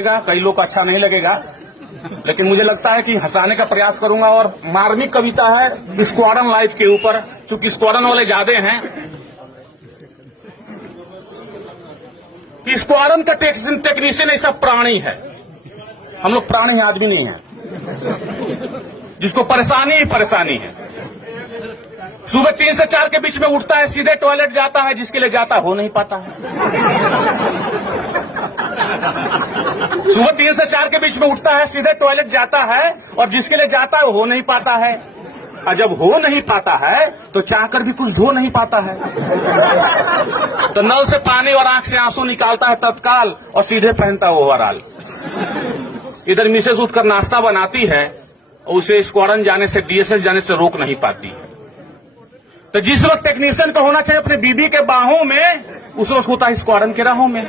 कई लोग को अच्छा नहीं लगेगा, लेकिन मुझे लगता है कि हंसाने का प्रयास करूंगा। और मार्मिक कविता है स्क्वाड्रन लाइफ के ऊपर, चूंकि स्क्वाड्रन वाले ज्यादा हैं। स्क्वाड्रन का टेक्नीशियन ऐसा प्राणी है, हम लोग प्राणी हैं, आदमी नहीं है, जिसको परेशानी ही परेशानी है। सुबह 3 से 4 के बीच में उठता है, सीधे टॉयलेट जाता है, जिसके लिए जाता हो नहीं पाता है। सुबह 3 से 4 के बीच में उठता है, सीधे टॉयलेट जाता है, और जिसके लिए जाता है हो नहीं पाता है। और जब हो नहीं पाता है तो चाहकर भी कुछ धो नहीं पाता है, तो नल से पानी और आंख से आंसू निकालता है तत्काल, और सीधे पहनता है ओवरऑल। इधर मिसेज उठकर नाश्ता बनाती है, और उसे स्क्वाड्रन जाने से, डीएसएस जाने से रोक नहीं पाती है। तो जिस वक्त टेक्नीशियन को होना चाहिए अपने बीबी के बाहों में, उस वक्त होता है स्क्वाड्रन के राहों में।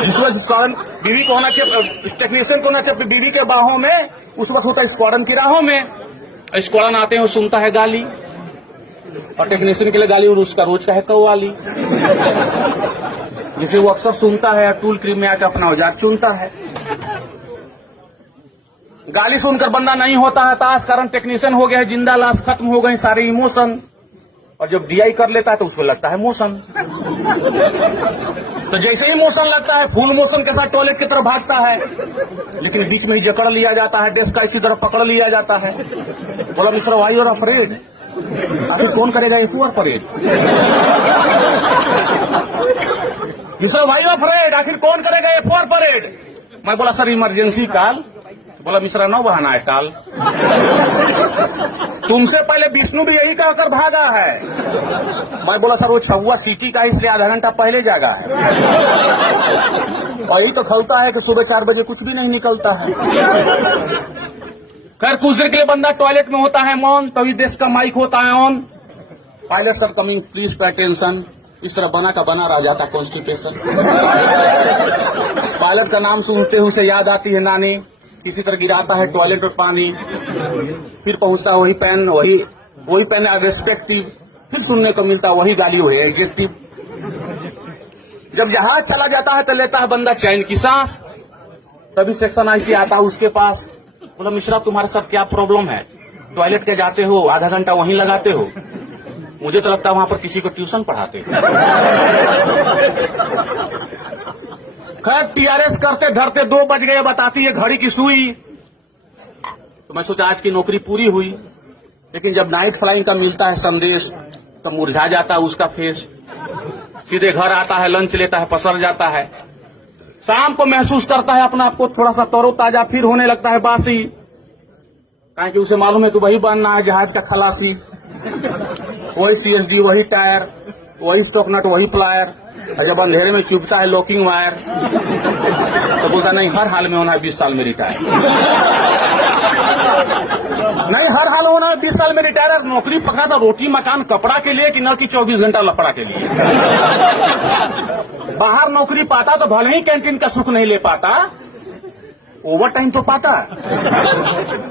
जिस वक्त स्क्वाड्रन बीवी को होना चाहिए, टेक्नीशियन को होना चाहिए अपनी बीवी के बाहों में, उस वक्त होता है स्क्वाड्रन की राहों में। स्क्वाड्रन आते हैं, वो सुनता है गाली, और टेक्नीशियन के लिए गाली उसका रोज का है कव्वाली, जिसे वो अक्सर सुनता है, टूल क्रीम में आकर अपना औजार चुनता है। गाली सुनकर बंदा नहीं होता है ताश, कारण टेक्नीशियन हो गया है जिंदा लाश, खत्म हो गए सारे इमोशन। और जब डीआई कर लेता है तो उसको लगता है मोशन। तो जैसे ही मोशन लगता है, फुल मोशन के साथ टॉयलेट की तरफ भागता है, लेकिन बीच में ही जकड़ लिया जाता है, डेस्क का इसी तरह पकड़ लिया जाता है। बोला मिस्टर वाई और अफरेड, आखिर कौन करेगा F4 परेड? मिस्टर वाई और अफरेड, आखिर कौन करेगा F4 परेड? मैं बोला सर इमरजेंसी कॉल। बोला मिश्रा नौ बहाना है काल। तुमसे पहले विष्णु भी यही कहकर भागा है। मैं बोला सर वो छुआ सीटी का, इसलिए आधा घंटा पहले जागा है। और यही तो खलता है कि सुबह 4 बजे कुछ भी नहीं निकलता है। खैर कुछ देर के लिए बंदा टॉयलेट में होता है मौन, तभी देश का माइक होता है on. Pilot sir coming, please pay attention. इस तरह बना का बना रह जाता कॉन्स्टिपेशन। पायलट का नाम सुनते ही उसे याद आती है नानी, किसी तरह गिराता है टॉयलेट में पानी, फिर पहुंचता वही पेन रेस्पेक्टिव, फिर सुनने को मिलता वही गाली हुई एडजेक्टिव। जब जहाज चला जाता है तो लेता है बंदा चैन की सांस, तभी सेक्शन आईसी आता है उसके पास। बोला मिश्रा तुम्हारे साथ क्या प्रॉब्लम है, टॉयलेट के जाते हो, आधा घंटा वहीं लगाते हो, मुझे तो लगता है वहां पर किसी को ट्यूशन पढ़ाते हो। खैर टीआरएस करते धरते 2 बज गए, बताती है घड़ी की सुई। तो मैं सोचा आज की नौकरी पूरी हुई, लेकिन जब नाइट फ्लाइंग का मिलता है संदेश तो मुरझा जाता है उसका फेस। सीधे घर आता है, लंच लेता है, पसर जाता है। शाम को महसूस करता है अपना आपको थोड़ा सा तरोताजा, फिर होने लगता है बासी, कि उसे मालूम है कि वही बनना है जहाज का खलासी। वही सीएसडी, वही टायर, वही स्टॉक नट, वही प्लायर। जब अंधेरे में चुभता है लॉकिंग वायर, तो बोलता नहीं हर हाल में होना है 20 साल में रिटायर। नहीं हर हाल होना है 20 साल में रिटायर। नौकरी पकड़ा था रोटी मकान कपड़ा के लिए कि न कि 24 घंटा लफड़ा के लिए। बाहर नौकरी पाता तो भले ही कैंटीन का सुख नहीं ले पाता, ओवर टाइम तो पाता।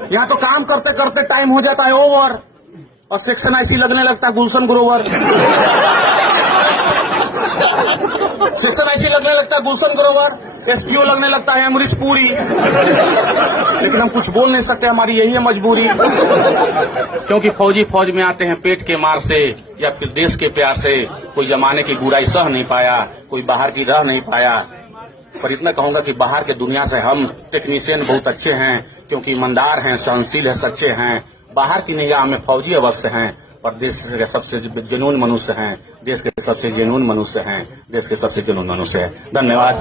यहाँ तो काम करते करते टाइम हो जाता है ओवर, और सेक्शन ऐसी लगने लगता है गुलशन ग्रोवर। सेक्शन ऐसी लगने लगता है गुलशन ग्रोवर, एसटीओ लगने लगता है अमरीश पुरी। लेकिन हम कुछ बोल नहीं सकते, हमारी यही है मजबूरी। क्योंकि फौजी फौज में आते हैं पेट के मार से, या फिर देश के प्यार से। कोई जमाने की बुराई सह नहीं पाया, कोई बाहर की रह नहीं पाया। पर इतना कहूंगा कि बाहर के दुनिया से हम टेक्नीशियन बहुत अच्छे हैं, क्योंकि ईमानदार हैं, सहनशील है, सच्चे हैं। बाहर की निगाह में फौजी अवश्य हैं, और देश के सबसे जेन्युइन मनुष्य हैं, देश के सबसे जेन्युइन मनुष्य हैं, देश के सबसे जेन्युइन मनुष्य हैं। धन्यवाद।